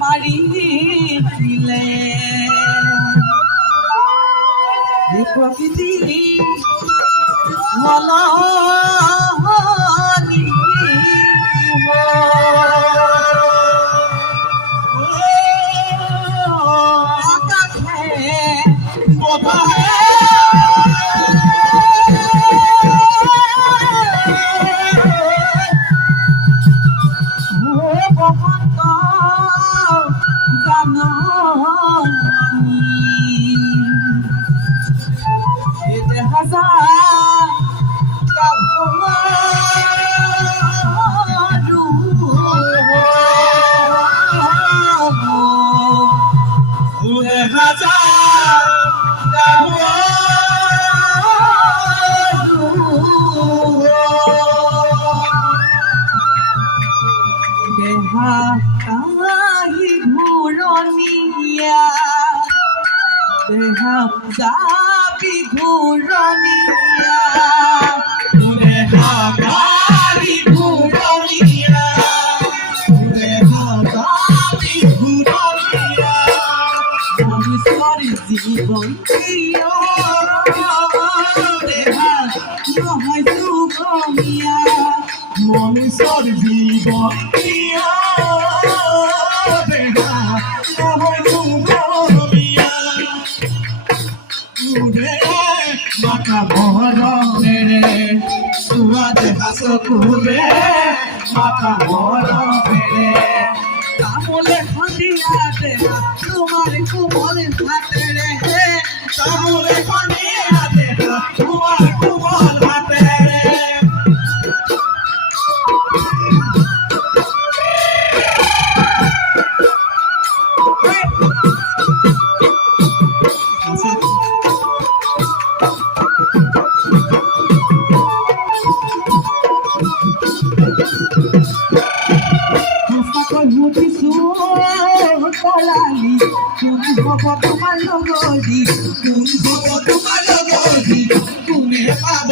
মারিলে প্রকৃতি হল যাবি ঘুরনিয়া রে হাগারি ঘুরনিয়া রে হাগারি ঘুরনিয়া আমি সরি জীবন প্রিয় রে হাগারি ঘুরনিয়া আমি সরি জীবন প্রিয় রে হাগারি ঘুরনিয়া মাথা মহরে সুয়াদ হাসো কুবে মাথা মহরে তামলে খন্ডিয়া দে তোমার কুমল হাতে রে তামলে খন্ডিয়া দে তোমার কুমল হাতে রে তোমার লগরি তোমার লগরি তুমি পাব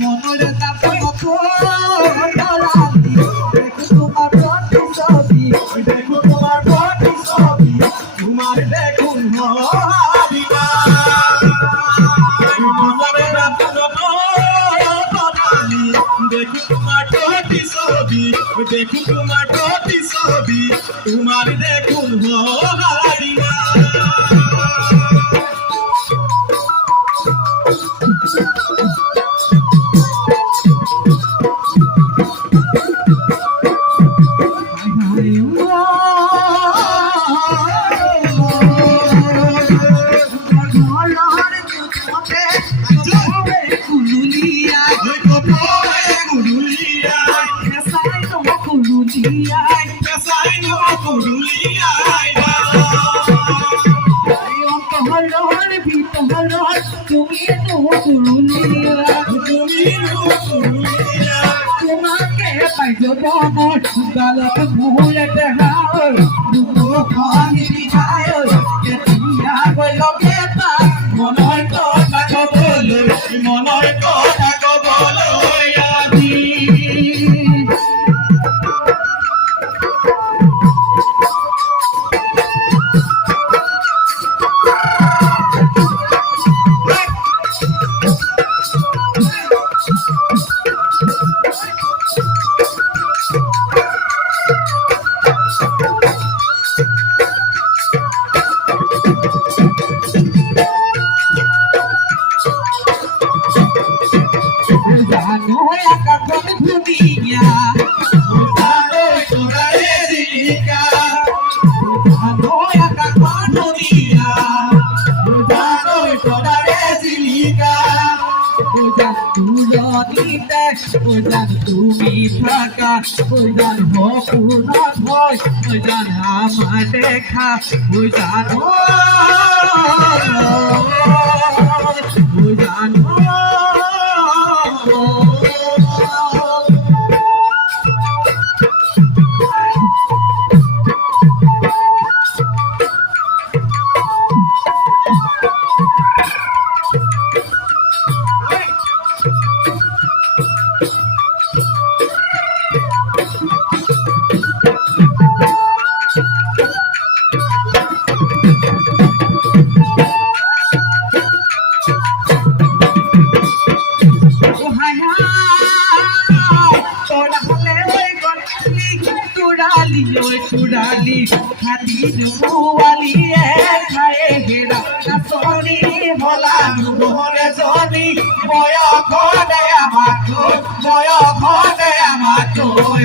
মনের তাপন দলালি দেখো তোমার প্রতিছবি দেখো তোমার প্রতিছবি তোমার দেখুন হাবিবা মনের তাপন দলালি দেখো তোমার প্রতিছবি দেখো তোমার প্রতিছবি তোমার দেখুন হারিয়া তুমি তোমাকে পাইছো মন গালত ভুলে দেখাও খানি দিখায় তুমি বলল কেতা মনের কথা বলো মনের কথা বলো আজি তুমি থাকা ওইজান হকুরত হয় ওইজান আমার দেখা ওইজান ওইজান ওই চুড়ালি হাতি জুয়ালিয়ে খায়ে হেরা নাচনি হলা দুবরে জনি বয়সনে আমাক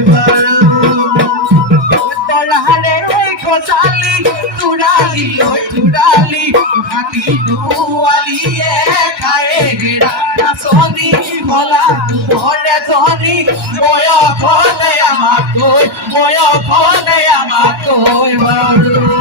বাৰু তলারে খোঁচালি চুড়ালি ওই চুড়ালি হাতি জুয়ালিয়ে খায়ে হেরা নাচনি হলা দুবরে জনি বয়সনে আমাক বাৰু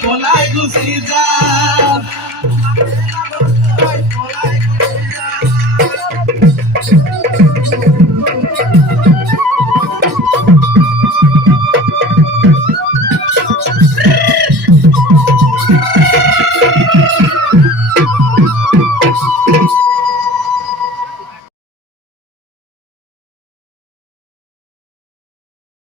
পলাই গুচি যা